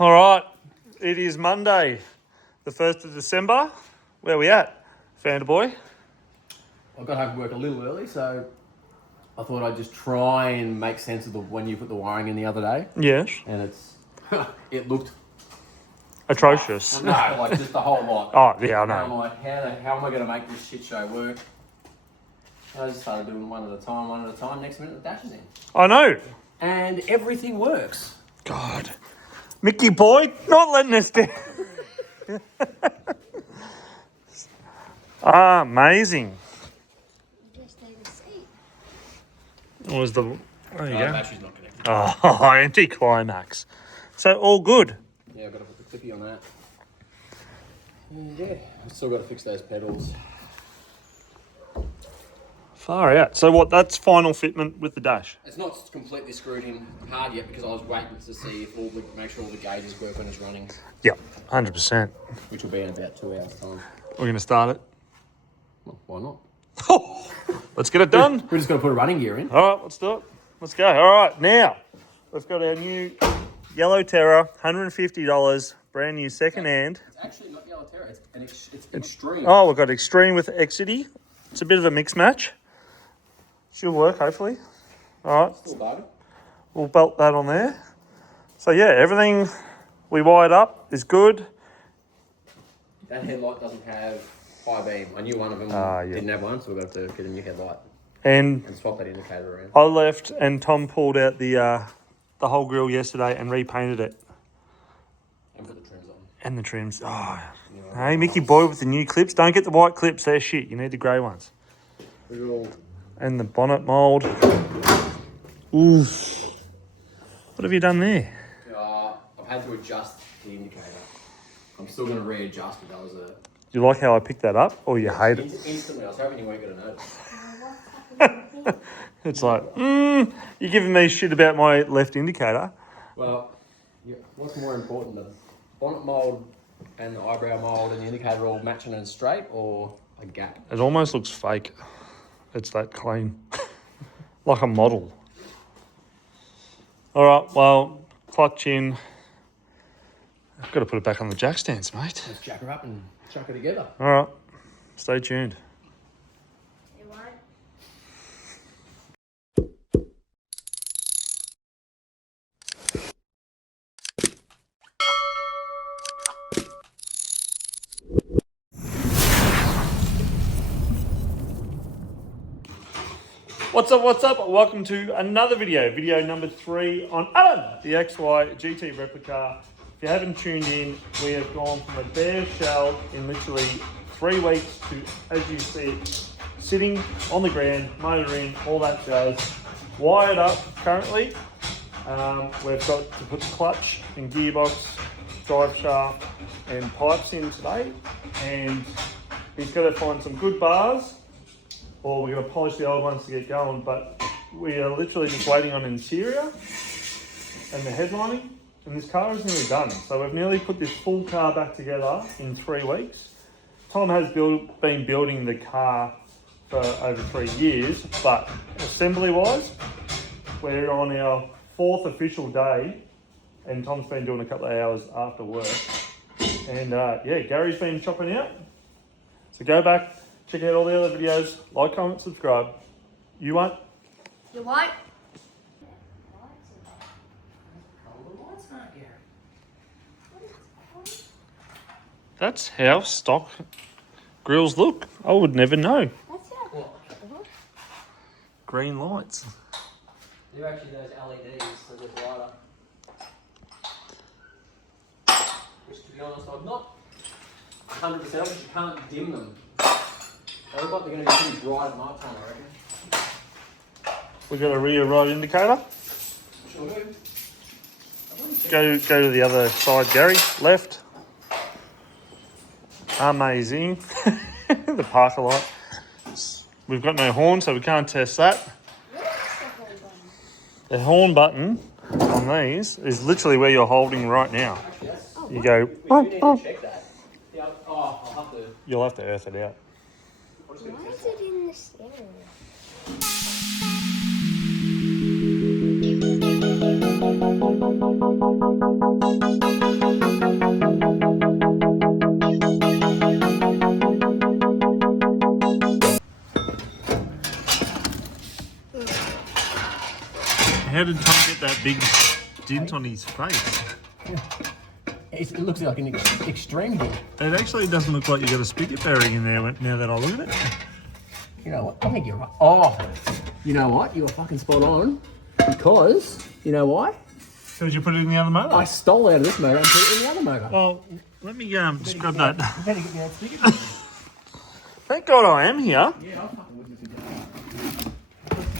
All right, it is Monday, the 1st of December. Where we at, Founder Boy? I got home from work a little early, so I thought I'd just try and make sense of when you put the wiring in the other day. Yes. And it looked atrocious. No, like just the whole lot. Oh, yeah, I know. I'm like, how am I going to make this shit show work? I just started doing one at a time. Next minute, the dash is in. I know. And everything works. God. Mickey boy, not letting us down. Amazing. What was the... There you go. Battery's not connected. Oh, anti-climax. So, all good. Yeah, I've got to put the clippy on that. And yeah, I've still got to fix those pedals. Far out. So what, that's final fitment with the dash? It's not completely screwed in hard yet because I was waiting to see if make sure all the gauges work when it's running. Yep, 100%. Which will be in about 2 hours time. We're going to start it. Well, why not? Oh, let's get it done. We're just going to put a running gear in. All right, let's do it. Let's go. All right, now we've got our new Yellow Terror, $150, brand new second hand. It's actually not Yellow Terror, it's Extreme. Oh, we've got Extreme with Exedy. It's a bit of a mix match. Should work, hopefully. All right. Still bargain. We'll belt that on there. So, yeah, everything we wired up is good. That headlight doesn't have high beam. I knew one of them didn't have one, so we've got to get a new headlight and swap that indicator around. I left and Tom pulled out the whole grill yesterday and repainted it. And put the trims on. And the trims. Oh, hey, Mickey boy with the new clips. Don't get the white clips. They're shit. You need the grey ones. And the bonnet mould. Oof. What have you done there? I've had to adjust the indicator. I'm still going to readjust, but that was a... Do you like how I picked that up, or you hate it? Instantly. I was hoping you weren't going to notice. It's like, you're giving me shit about my left indicator. Well, what's more important, the bonnet mould and the eyebrow mould and the indicator all matching and straight, or a gap? It almost looks fake. It's that clean. Like a model. All right, well, clutch in. I've got to put it back on the jack stands, mate. Let's jack her up and chuck her together. All right, stay tuned. What's up? Welcome to another video number 3 on the XY GT replica. If you haven't tuned in, we have gone from a bare shell in literally 3 weeks to, as you see it, sitting on the ground, motor in, all that jazz. Wired up currently. We've got to put the clutch and gearbox, drive shaft and pipes in today. And he's got to find some good bars, or we're going to polish the old ones to get going, but we are literally just waiting on interior and the headlining, and this car is nearly done. So we've nearly put this full car back together in 3 weeks. Tom has been building the car for over 3 years, but assembly-wise, we're on our 4th official day, and Tom's been doing a couple of hours after work. And yeah, Gary's been chopping out. So go back, check out all the other videos, like, comment, subscribe. You want? You what? That's how stock grills look. I would never know. That's how. Green lights. They're actually those LEDs, so they're brighter. Which, to be honest, I'm not 100% because you can't dim them. They look like they're going to be pretty bright at night time, I reckon. We've got a rear right indicator. Sure do. Go to the other side, Gary. Left. Amazing. The parker light. We've got no horn, so we can't test that. The horn button on these is literally where you're holding right now. You go. We do need to check that. Yeah, I'll have to. You'll have to earth it out. Why is it in this area? How did Tom get that big dint on his face? It looks like an extreme hit. It actually doesn't look like you got a spigot bearing in there now that I look at it. You know what? I think you're right. Oh, you know what? You were fucking spot on. Because, you know why? Did you put it in the other motor? I stole out of this motor and put it in the other motor. Well, let me just grab that. You better get me that spigot. Thank God I am here. Yeah, I fucking wouldn't have done.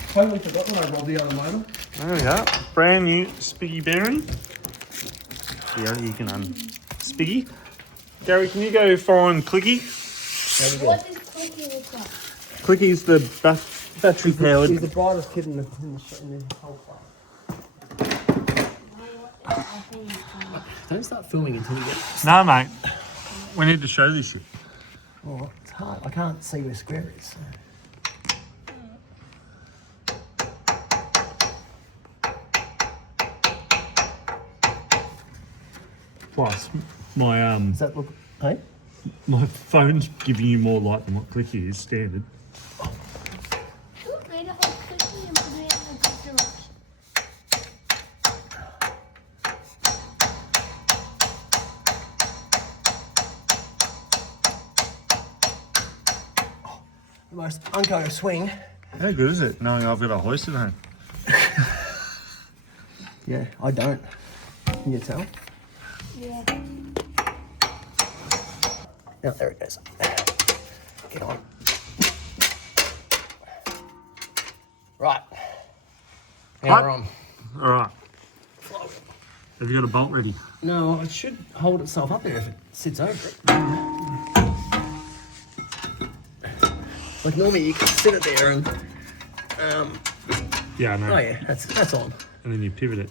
Totally forgot when I robbed the other motor. There we go. Brand new spiggy bearing. Yeah, you can spiggy. Gary, can you go find Clicky? What does Clicky look like? Clicky's the battery powered. He's the brightest kid in the whole class. Don't start filming until you get. No, mate. We need to show this shit. Oh, it's hard. I can't see where square is. Plus, my Does that look? Hey. my phone's giving you more light than what Clicky is standard. Who made a whole Clicky and put it in the garage? The most unco swing. How good is it knowing I've got a hoist at home? Yeah, I don't. Can you tell? Yeah. Oh, there it goes. Get on. Right. Now Right. we're on. All right. Have you got a bolt ready? No, it should hold itself up there if it sits over it. Like normally you can sit it there and Yeah, I know. oh yeah, that's on. And then you pivot it.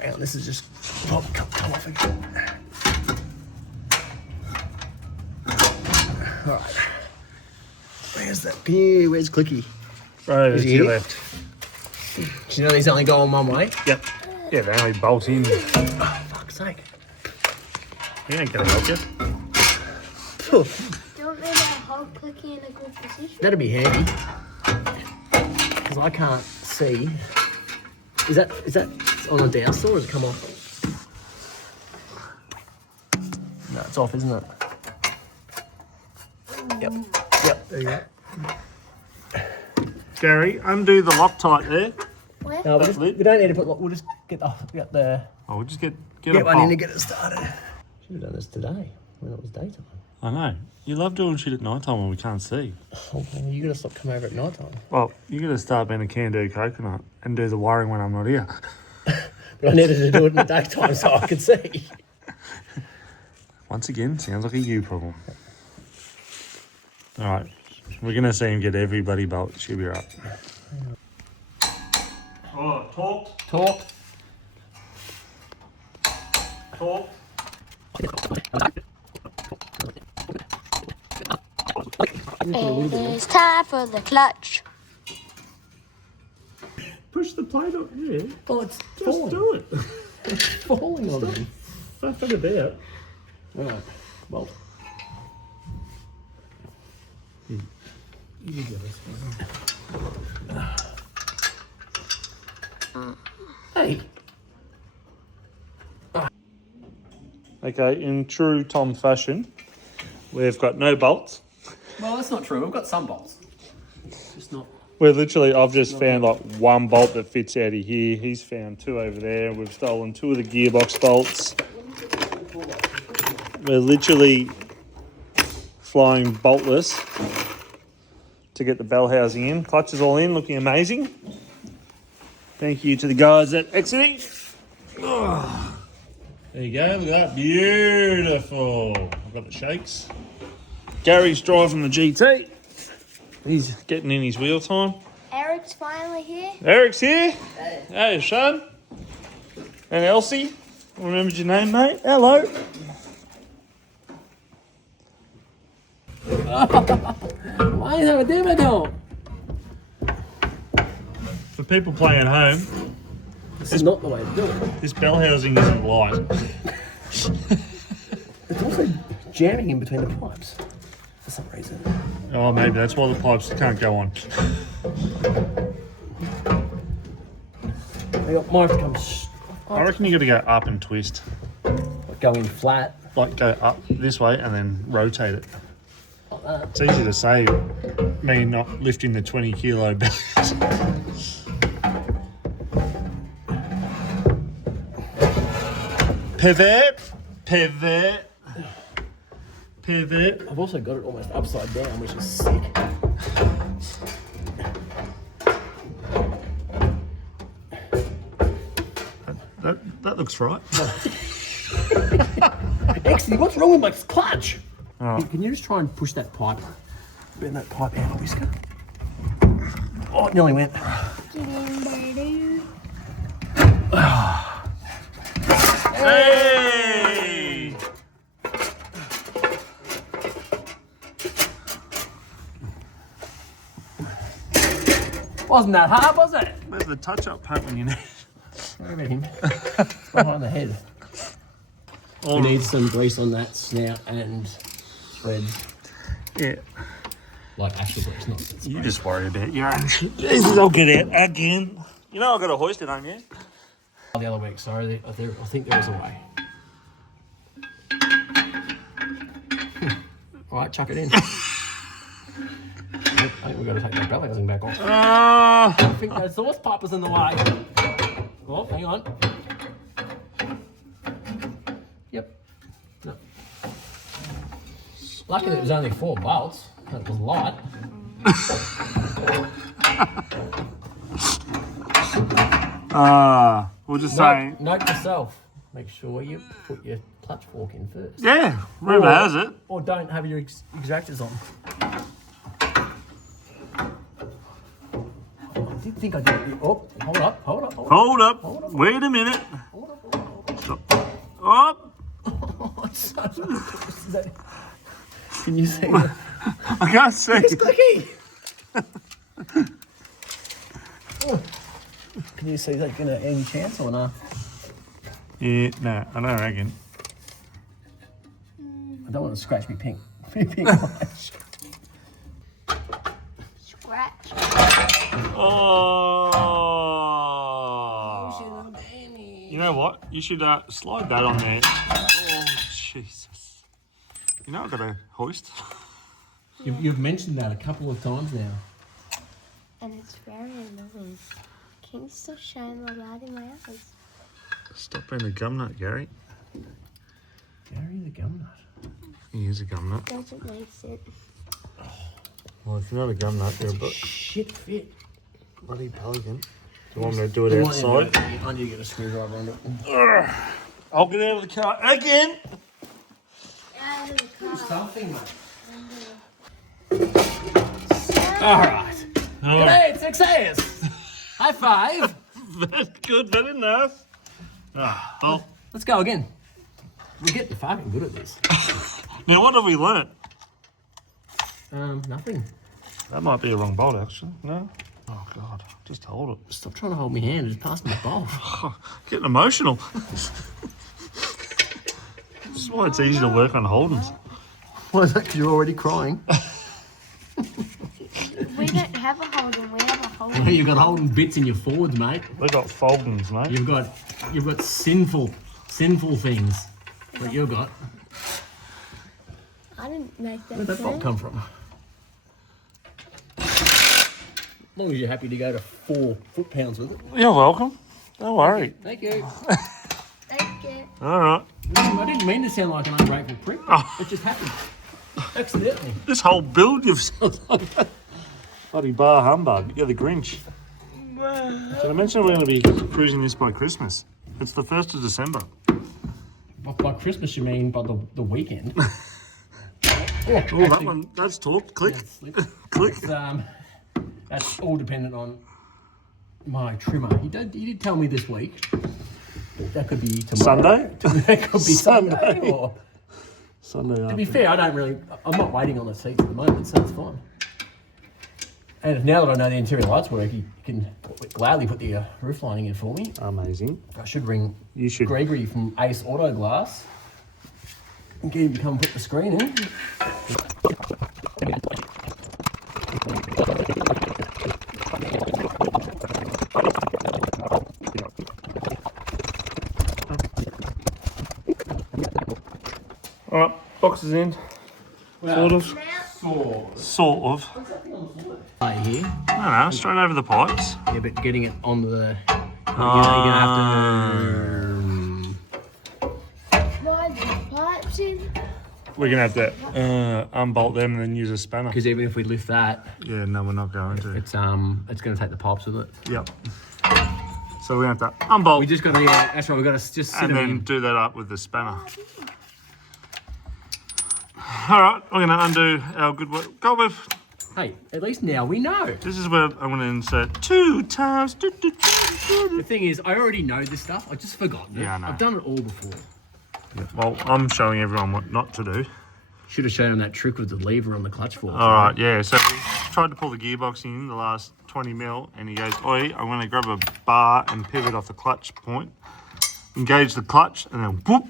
Hang on, this is just come off again. Alright. Where's Clicky? Right, Is to he your here? left. Do you know these only go on one way? Yep. Yeah, they only bolt in. Oh, fuck's sake. He ain't gonna help you. Phew, Don't they hold Clicky in a good position? that'd be handy. Because I can't see. Is that on a down still or has it come off? No, it's off, isn't it? Yep. There you go. Gary, undo the Loctite there. Where? No, That's lit. we don't need to put. We'll just get the Oh, we'll just get get a one bolt. in to get it started. Should have done this today when it was daytime. I know. You love doing shit at night time when we can't see. Oh, man, you gotta stop coming over at night time. Well, you got to start being a can-do coconut and do the wiring when I'm not here. But I needed to do it in the daytime so I could see. Once again, sounds like a you problem. All right, we're gonna see him get every bloody bolt. She'll be right. Oh, talk. It's time for the clutch. Push the plate up. Yeah, Oh, it's just do it. It's falling on me. Faffing about. Alright, well. You get this one. Hey. Okay, in true Tom fashion, we've got no bolts. Well, that's not true. We've got some bolts. Just not. We're literally, I've just found like one bolt that fits out of here. He's found two over there. We've stolen two of the gearbox bolts. We're literally flying boltless to get the bell housing in. Clutch is all in, looking amazing. Thank you to the guys at Exedy. Oh, there you go, look at that, beautiful. I've got the shakes. Gary's driving the GT. He's getting in his wheel time. Eric's finally here. Eric's here. Hey, son. And Elsie. Remembered your name, mate. Hello. Why is that a demo? For people playing at home, This is not the way to do it. this bell housing isn't light. It's also jamming in between the pipes for some reason. Oh, maybe that's why the pipes can't go on. Might have to come I reckon you got to go up and twist. going flat. Like go up this way and then rotate it. Like that. It's easy to say, me not lifting the 20 kilo belt. Pivot, pivot, pivot. I've also got it almost upside down, which is sick. That looks right. Exedy, what's wrong with my clutch? Oh. Can you just try and push that pipe? Bend that pipe out a whisker. Oh, it nearly went. Get in there, dude. Hey! Wasn't that hard, was it? Where's the touch-up paint when you need? Where about him? It's behind the head. We need some grease on that snout and threads. Yeah. Like actual grease, not You just worry about your own shit. Jesus, I'll get out again. You know I've got to hoist it on you. the other week, sorry. I think there is a way. All right, chuck it in. I think we've got to take that bellhousing back off. I think that sauce pipe is in the way. Oh, hang on. Yep. No. Lucky that it was only 4 bolts. It was light. We're just saying. Note to self. Make sure you put your clutch fork in first. Yeah, rumor has it. Or don't have your extractors on. I did think I did. Oh, hold up. Hold up. Wait a minute. Stop. Up. Can you see that? I can't see. It's clicky. Can you see that gonna any chance or no? Yeah, no, I don't reckon. I don't want to scratch me pink. Pink flash. Scratch. Oh. You know what? You should slide that on there. Oh, Jesus. You know I've got a hoist. You've mentioned that a couple of times now. And it's very annoying. Can you still shine the light in my eyes? Stop being a gum nut, Gary. Gary the gum nut. He is a gum nut. Doesn't make sense. Well, if you're not a gum nut, you're a Shit fit. bloody pelican. Do you want me to do it outside? I need to get a screwdriver on it. I'll get out of the car again. Out of the car. Something, mate. Alright. G'day, it's XAS. High five. That's good, very nice. Well, Let's go again. We're getting fucking good at this. now what have we learnt? Nothing. That might be a wrong bolt, actually. No? Oh, God. Just hold it. Stop trying to hold my hand. Just pass me the bowl. Getting emotional. This is why it's easy to work on Holdens. Why is that? Because you're already crying. We don't have a Holden, we have a Holden. You've got holding bits in your Fords, mate. We've got Foldens, mate. You've got sinful things that you've got. I didn't make that. Where'd that bolt come from? As long as you're happy to go to 4 foot-pounds with it. You're welcome. Don't worry. Thank you. Thank you. All right. I didn't mean to sound like an ungrateful prick. It just happened. Accidentally. This whole build you've sounded like that. Bloody bar humbug. You're the Grinch. Did I mention we're going to be cruising this by Christmas? It's the 1st of December. By Christmas, you mean by the weekend? Oh, that one. That's talked. Click. Click. That's all dependent on my trimmer. He did tell me this week. That could be tomorrow. Sunday? That could be Sunday. Or, Sunday to be fair, I'm not waiting on the seats at the moment, so it's fine. And now that I know the interior lights work, you can gladly put the roof lining in for me. Amazing. I should ring You should. Gregory from Ace Auto Glass and get him to come put the screen in. All right, boxes in. Sort of. Sort of. Right here. No, straight over the pipes. Yeah, but getting it on the. You're gonna have to. Why the pipes in? We're gonna have to unbolt them and then use a spanner. Because even if we lift that, Yeah, no, we're not going to. it's gonna take the pipes with it. Yep. So we're gonna have to unbolt We just gotta. Yeah, that's right. We gotta just sit and them then in. do that up with the spanner. All right, we're gonna undo our good work. Go with. Hey, at least now we know. This is where I'm gonna insert 2 times. The thing is, I already know this stuff. I just forgotten it. Yeah, I know. I've done it all before. Well, I'm showing everyone what not to do. Should have shown him that trick with the lever on the clutch fork. All right, yeah. So we tried to pull the gearbox in the last 20 mil, and he goes, "Oi, I'm going to grab a bar and pivot off the clutch point, engage the clutch, and then whoop,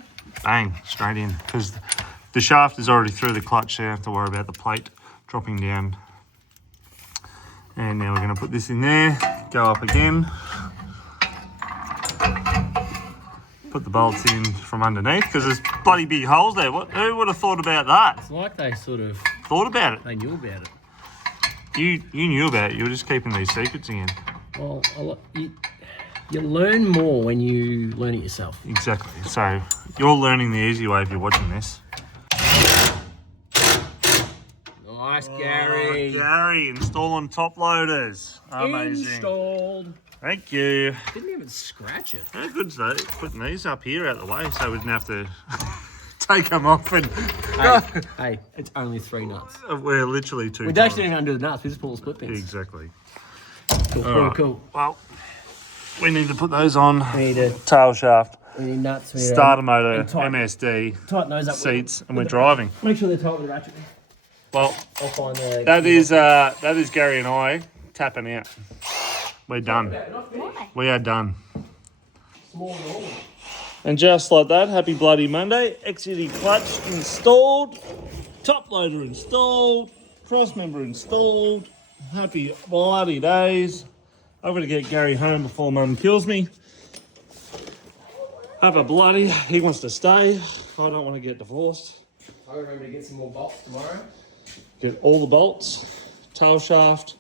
bang, straight in." Because the shaft is already through the clutch, so you don't have to worry about the plate dropping down. And now we're going to put this in there, go up again. Put the bolts in from underneath because there's bloody big holes there. Who would have thought about that? It's like they sort of Thought about it. they knew about it. You knew about it. You were just keeping these secrets again. Well, you learn more when you learn it yourself. Exactly. So you're learning the easy way if you're watching this. Nice, Gary. Gary, installing top loaders. Amazing. Installed. Thank you. Didn't even scratch it. How good's that? Putting these up here out the way so we didn't have to take them off and Hey, it's only 3 nuts. we're literally 2 We times. don't even undo the nuts. We just pull the split pins. Exactly. Cool, All cool, right. cool. Well, we need to put those on. We need a Tail shaft, we need nuts. We need starter motor, and tighten- MSD, tighten those up. seats, and we're driving. Make sure they're tight with the ratchet. Well, I'll find the. that is Gary and I tapping out. We're done. Why? We are done. Small and all. And just like that, happy bloody Monday. Exedy Clutch installed, top loader installed, crossmember installed. Happy bloody days. I'm gonna get Gary home before Mum kills me. Have a bloody. He wants to stay. I don't want to get divorced. I remember to get some more bolts tomorrow. Get all the bolts, tail shaft,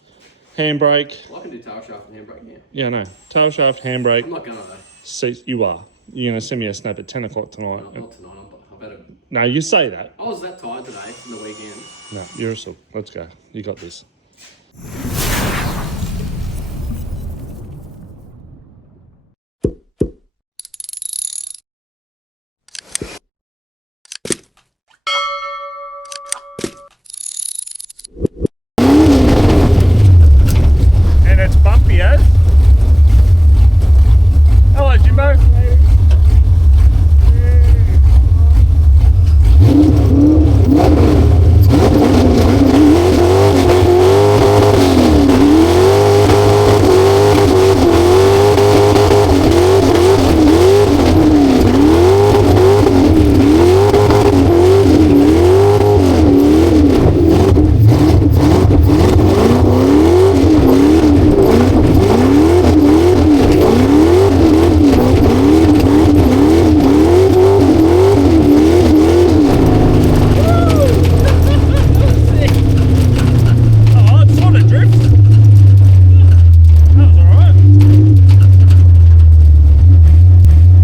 handbrake. Well, I can do tail shaft and handbrake now. Yeah, no, tail shaft, handbrake, I'm not gonna though. seats. You are. You're gonna send me a snap at 10 o'clock tonight. Not tonight. I better. No, you say that. I was that tired today from the weekend. No, you're a soul. Let's go. You got this.